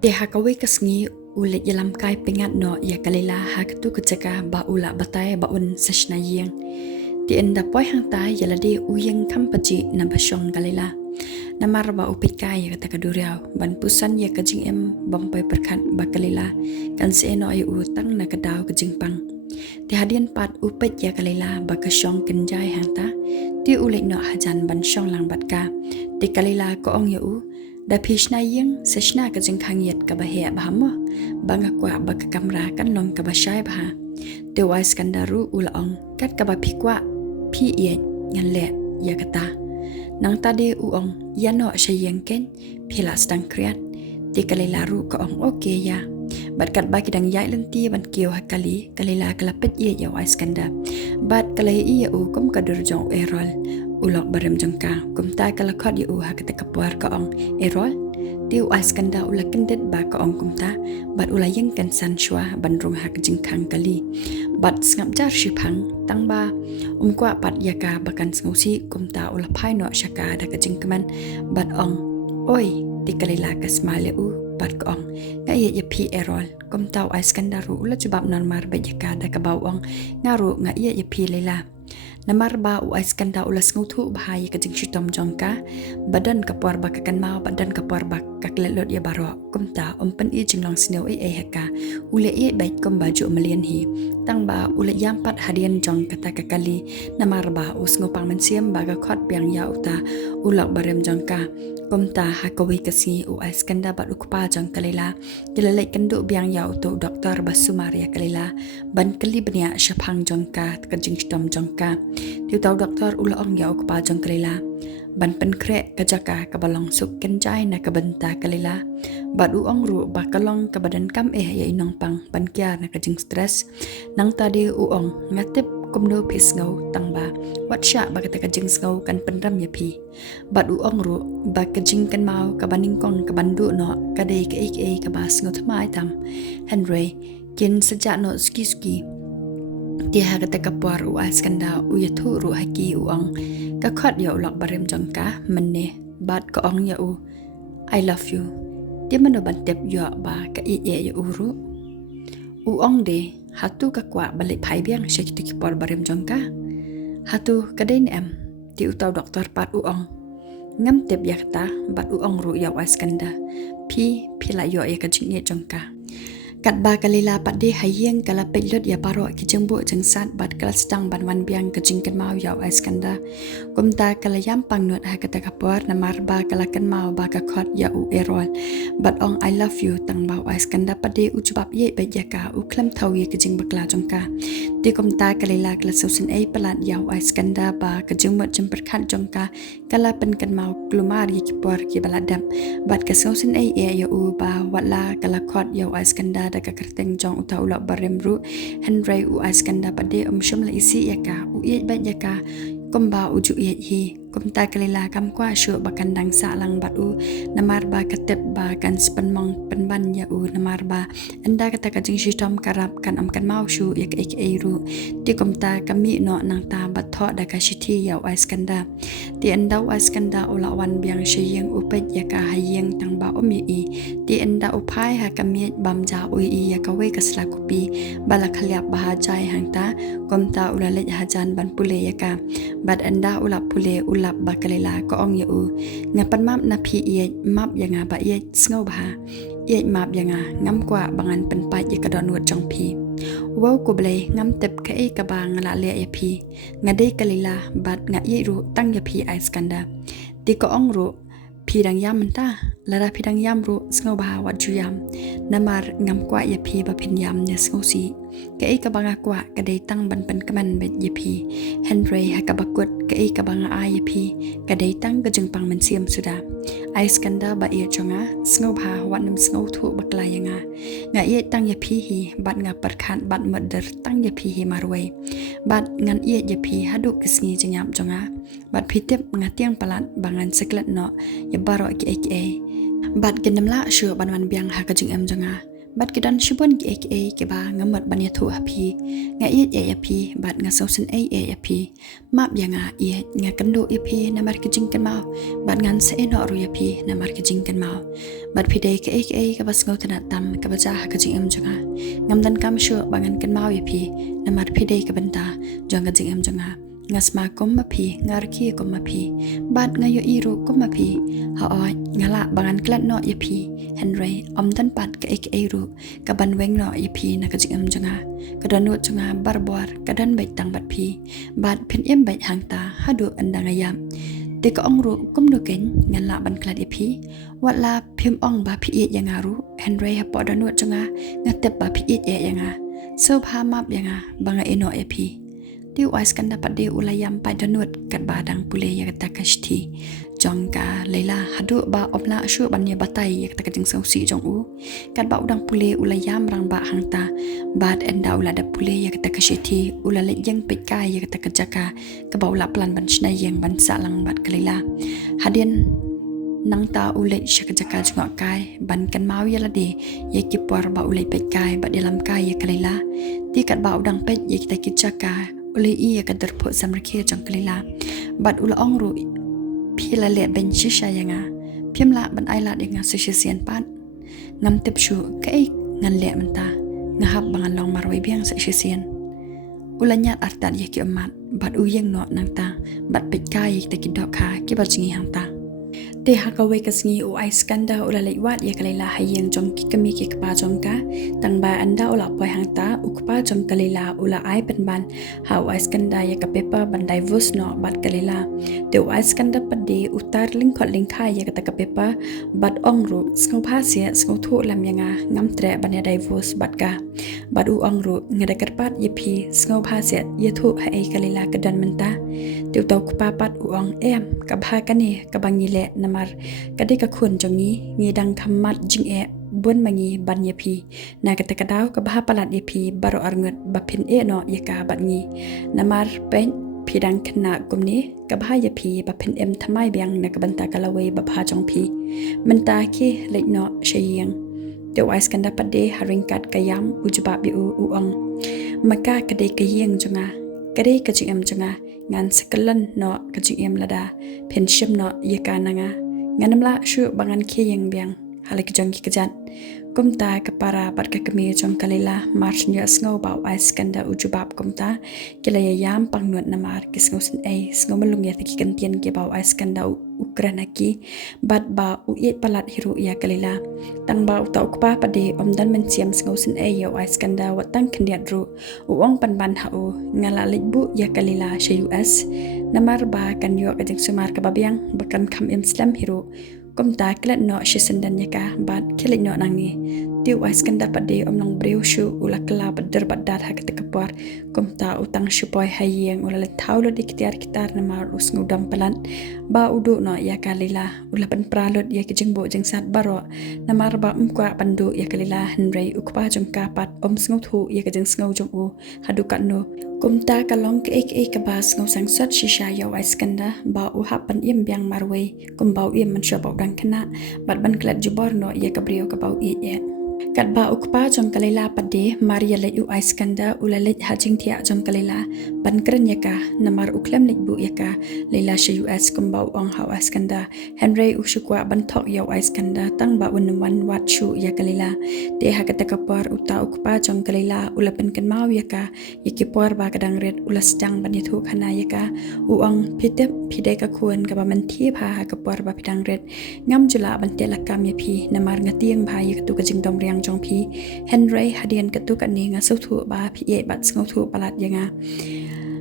Dia hakawi kesngi ulit dalam kai pengat no ya kalila hakatu kecaka ba ula batai ba un sashna yeng. Di enda poi hang tai ya ladi uyeng kampaji na basyong kalila. Namar ba upikai ya kata kaduriau ban pusan ya kajing em bampai perkat ba kalila kan seeno ay utang na kadau kajing pang. Di hadian pat upet ya kalila ba kasyong kenjai hang ta. Di ulit no hajan ban syong lang bat ka. Di kalila ko ong ya u da phishna yeng seshna ka jing khangiet ka bahe bahamo banga kwa ba ka kamra kan long ka ba shai bah te wais kandaru ulaong kat ka ba phikwa phi ye ngan le ya kata nang tade uong yano shayeng ken phila stang kriat te kalilaru ka ong okay ya bat kat ba kidang yai lenti ban kieu hakali kalila kalapet ye ya wais kanda bat kalai ye u kom ka dur jong erol ulok barem jengka kumta kalakot yu hakata kapuar ka ong erol tiu askanda ula kendet ba ka ong kumta bat ula yeng kan san shwa bandrung hak jingkang kali bat ngap jar shipang tang ba kwa pat yaka bakan sngusi kumta ula phai no shaka da ka jingkaman bat ong oi tikalila ka smile u bat ka ong nga ye ye pi erol kumta askanda ru ula jubab normal ba yaka da ka bawong ngaru nga ye ye pi lela namar ba u aiskanda ulas ngutu bahaya kajing shitom jongka badan kapuar bakakan mau badan kapuar bak kaklelot ya baro kumta umpen I jinglong sineu heka ule baik kom baju melian hi tang ba ule yampat hadian jong kata kakali namar ba us ngupang mensiam baga khot biang ya uta ulak barem jongka kumta hakawi kasi u aiskanda bat ukpa jong kalila dilalai kendu biang ya utu doktor basumaria kalila ban kali benia syapang jongka kajing shitom jongka Tiu tau doktor ula ong ya ukpa jong kalila ban penkre kajaka kabalong suk kenjai na kabenta kalila bat uong ru ba kalong kabadan kam ya inong pang ban kia na kajing stres nang tadi uong ngatip kumdo pis ngau tang ba wat sya ba kata kajing ngau kan penram ya pi bat uong ru ba kajing kan mau kabaning kong kabandu no kadai ke kabas ngau thamai tam Henry kin sejak no ski dia kata kapuar u askanda u yathu ru haki uang ka khot ya ulak barem jongka menne bat ka ong ya u I love you dia mano bantep ya ba ka ya uru uong de hatu ka kwa balik phai biang shekti kipor barem jongka hatu kadai em ti utau doktor pat uong ngam tep ya kata bat uong ru ya askanda pila yo ya ka jingye jongka kat ba kalila pat de hayeng kala pelot ya paro ki jengbu jengsat bat kala sedang ban wan biang ke jingken mau ya aiskanda kumta kala yam pangnut ha kata kapuar namar ba kala kan mau ba ka khot ya u erol bat ong I love you tang ba aiskanda pat de ujbab ye ba ya ka u klam thau ye ke jing bakla jongka de kumta kalila kala sosin ai palat ya aiskanda ba ke jengmu jemper khat jongka kala pen kan mau klumar ye kipor ki baladam bat ka sosin ai ya u ba wala kala khot ya aiskanda da ka kerteng jong uta ulak barem ru Henry u aiskanda pade umshum la isi yaka u ye ba yaka komba uju ye hi kumta kalila kam kwa shu bakan dang sa lang bat u namar ba katep ba kan spenmong penban ya u namar ba anda kata kajing shitom karap kan kan mau shu yak ru ti kumta kami no nang ta bat tho da ka shithi ya aiskanda ti anda aiskanda ula wan biang shiyeng upet yaka hayeng tang ba omi ti anda upai ha kami bamja ui yaka we kasla kupi bala khalyap bahajai hangta kumta ula lej hajan ban pule yaka bat anda ula pule ulap bakalila ko ong yu ngapan map na phi ye map yanga ba ye sngo ba ye map yanga ngam kwa bangan penpat ye kadon wot jong phi wow ko ble ngam tep ka e ka bang la le ye phi ngade kalila bat nga ye ru tang ye phi aiskanda ti ko ong ru phi dang yam ta lara phi dang yam ru sngo ba wat ju yam namar ngam kwa ye phi ba phin yam ne sngo si ka e ka banga kwa ka dei tang ban pen kaman bet ye phi Henry ha ka bakut ka e ka banga a ye phi ka dei tang ka jeng pang men siam suda aiskanda ba ye chonga sngo ba wat nam sngo thu bakla yanga nga ye tang ye phi hi bat nga parkhan bat murder tang ye phi hi marwai bat ngan ye phi hadu kisngi jengam chonga bat phitep nga tiang palat bangan seklat no ye baro ki bat kendamla shu banwan biang ha ka jing em jonga bat kedan shibon ke ba ngamat ban ya thu api nga ye api bat nga sausen api map ya nga ye nga kendo api na mar kijing kan mau bat ngan se no ru api na mar kijing kan mau bat pide ke ka bas ngau tana tam ka baja ha kijing em janga ngam dan kam shu bangan kan mau api na mar pide ka banta jong kijing em janga ngasma kom mapi ngarki kom mapi bat ngayo iru kom mapi ha oi ngala bangan klat no yapi henry omdan pat ka ek eru ka ban weng no yapi na ka jingam janga ka danu janga barbor ka dan bai tang bat pi bat phin em bai hangta hadu andang ayam te ka ongru kom no ken ngala ban klat yapi wala phim ong ba phi ye yangaru henry ha po danu janga ngatep ba phi ye yanga so pha map yanga banga eno yapi Tiu ais kan dapat dia ulayam pada nut kat badang pule ya kata kashti jongka LAYLA hadu ba omla syu banya batai ya kata kajing sausi jong u kat ba udang pule ulayam rang ba hangta bad enda ulada pule ya kata kashti ulale yang pekai ya kata kajaka ka ba ula plan ban snai yang ban salang bat LAYLA hadin nang ta ulai syakajaka jengok kai ban kan mau ya lade ya kipor ba ulai pekai ba dalam kai ya LAYLA ti kat ba udang pet ya kita kijaka Uli iya kadar po Zabriskie jong LAYLA bat ula ongru pila le ben shisha yanga pimla ban aila dengan sisian pat ngam tip shu kai ngan le menta ngahap bangan long marwai biang sisian ula nyat artan ya ki amat bat uyeng no nang ta bat pet kai ta ki dok kha ki ba jingi hang ta te hakawe kasngi u ai skanda ula lewat ya LAYLA hayang jom ki kami ki kpa jom ka tang ba anda ula poi hang ta ukpa jom LAYLA ula ai pen ban ha u ai skanda ya ka paper ban divorce no bat LAYLA te u ai skanda pade utar link khot link khai ya ka paper bat ongru skau pha sia skau thu lam yanga ngam tre ban ya divorce bat ka bat u ongru ngada karpat ye phi skau pha sia ye thu ha ai LAYLA ka dan menta te tau kpa pat u ong em ka bha ka ni ka bangi le namar kade ka khun jongi ngi dang khammat jing e bun mangi ban ye phi na ka takadaw ka bha palat ye phi baro arngut ba phin e no ye ka bat ngi namar pen phi dang khna kumni ka bha ye phi ba phin em thamai biang na ka banta kalawe ba bha jong phi menta ki lek no sheyang te wais kan dapat de haring kat kayam ujuba bi u ong maka kade kayeng jonga kade ka jing jonga ngan sekalan no ka jing lada penshim no ye ka nanga nganamla shu bangan kiyeng biang halaki jong ki kajat kumta kapara bat ka kami jong LAYLA march nya sngo ba ais kanda ujubab kumta kilaya yam pangnut namar kisngo sin ai sngo malung ya ki kantian ke ba ais kanda ukraina ki bat ba u ye palat hiru ya LAYLA tang ba uta ukpa pade omdan men siam sngo sin ai ya ais kanda watang khandiat ru uong pan ban ha u ngala likbu ya LAYLA she US namar ba kan yo ka jing sumar ka babiang bakan kham islam hiru kumta klat no shisendan yaka bat kilik no nangi tiu ais kan dapat de omnong breu shu ula kala badar badar ha kata kapar kumta utang shupoy hayeng ula thau lo diktiar kitar namar us ngudam palan ba udu no yaka LAYLA ula pan pralot ya kijingbo jingsat baro namar ba umkwa pandu ya LAYLA henry ukpa jongka pat om sngu ya kijing sngu jong u hadukat no kumta kalong ke ek ka bas ngau sang sat shisha ya ais kanda ba u hapan im biang marwe kumbau im man shobau dang kana bat ban klat jubor no ya kabrio ka bau i ye kat ba ukpa jong LAYLA pade maria le u ais kanda ulale hajing thia jong LAYLA ban kren yaka namar uklam lik bu yaka LAYLA she US kumbau ong ha ais kanda henry ushukwa ban thok ya ais kanda tang ba un wan wat shu ya LAYLA te ha kata kapar uta ukpa jong LAYLA ulapen kan mau yaka yakipor ba kadang red ulas jang ban yathu khana yaka uang pitep pide ka khun ka ba man thi pha ha kapor ba pidang red ngam jula ban te lakam ya phi namar ngatiang bha yak tu ka jing dom riang jong phi henry hadian ka tu ka ni nga sothu ba phi e bat ngau thu palat yanga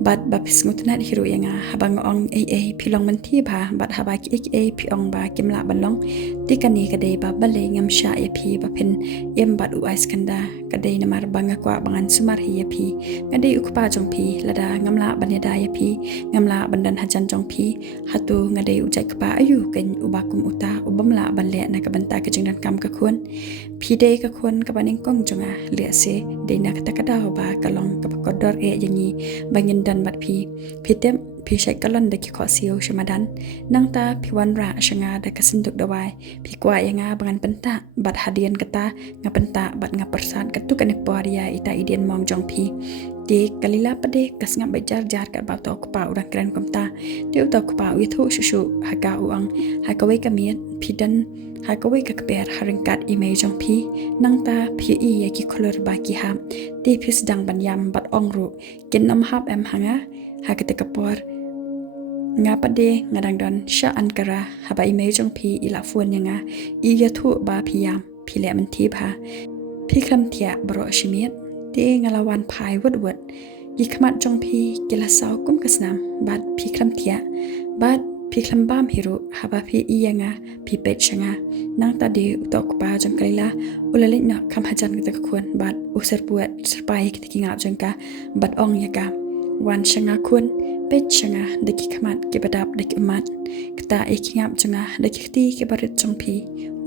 bat ba pisngutnat hiru yanga habang ong pilong menti ba bat haba ki piong ba kimla balong tikani kadai ba bale ngam sha ya phi ba phin em bat u ais kanda kadai namar banga kwa bangan sumar hi ya phi kadai ukpa jong phi lada ngamla baneda ya phi ngamla bandan hajan jong phi hatu ngadai ujai kpa ayu ken ubakum uta ubamla banle na ka banta ka jingdan kam ka khun phi dei ka khun ka baning kong jonga le se dei na ka takada ba kalong ka kodor e yangi bangin dan bat phi phitem pi shai kalon da ki khosio shamadan nang ta pi wan ra shanga da kasinduk dawai pi kwa yanga bangan penta bat hadian kata nga penta bat nga persat katuk ane poria ita idien mong jong pi di kalila pade kas nga bajar jar kat ba to kpa urang kren komta di to kpa wi thu shushu haka uang hakawe kamiet pi dan hakawe kakber haringkat email jong pi nang ta pi i yaki kolor ba ki ham di pi sedang banyam bat ongru kin nam hap em hanga hakate kapor nga pade ngadang don sha ankara haba email jong pi ila fuan yanga i ya thu ba pi yam pi le man ti pha pi kham tia bro shimiet ti ngalawan phai wut yi khmat jong pi kila saw kum kasnam bat pi kham tia bat pi kham bam hiru haba pi i yanga pi pet shanga nang ta de utok pa jong kaila ulalin na kham hajan ka khun bat user puat serpai ki kinga jong ka bat ong yaka wan shanga khun pet shanga de ki khmat ke badap de ki mat kta e kingap jonga de ki ti ke barit jong pi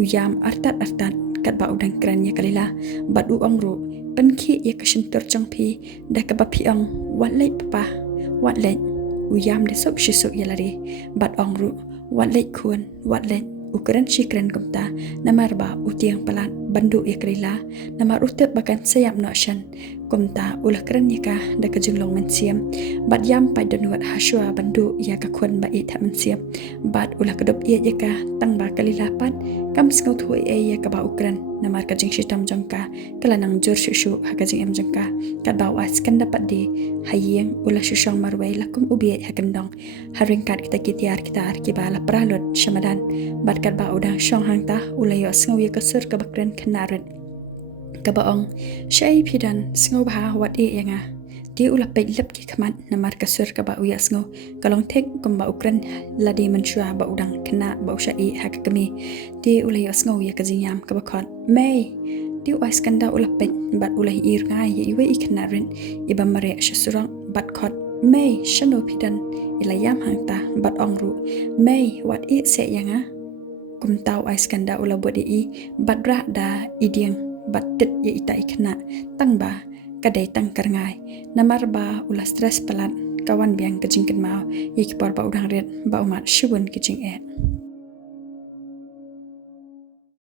uyam artat kat ba udang kran ya kalila bat u ongru ban khi ya kashin tur jong pi da ka ba pi ong wat lei papa wat lei uyam de sok shi sok yalari bat ongru wat lei khun wat lei ukran shikran kumta namar ba utiang palat bandu ya kalila namar utep bakan sayap no shan kumta ulakran yaka da ka jinglong man siam bat yam pai danuat haswa bandu ya ka khun ba it man siam bat ulakadop ye yaka tang ba kalila pat kam skau thu e ya ka ba ukran namar ka jing shitam jongka kala nang jor shushu ha ka jing em jongka ka daw as kan dapat di hayeng ula shushong marwai lakum ubi hakandong haring kat kita kitiar kita ar ki bala pralot shamadan bat kat ba udang shong hangta ula yo skau ye ka sur ka bakren khanaret kabaong shay pidan sngo ba wat e yanga ti ula pe lep ki khamat namar kasur ka ba uya sngo kalong thek kum ba ukran ladi manshua ba udang khna ba usha e hakami ti ula yo sngo ya ka jinyam ka ba khon mai ti wais kanda ula pe bat ula ir nga ye iwe ikna ren iba mare shasurang bat khot mai shano pidan ila yam hangta bat ongru mai wat e se yanga kum taw ais kanda ula bodi e badra da idiang batit ya ita ikna tang ba kadai tang karngai namar ba ula stress pelat kawan biang kejingkin mau ikipor ba udang red ba umat shubun kejing et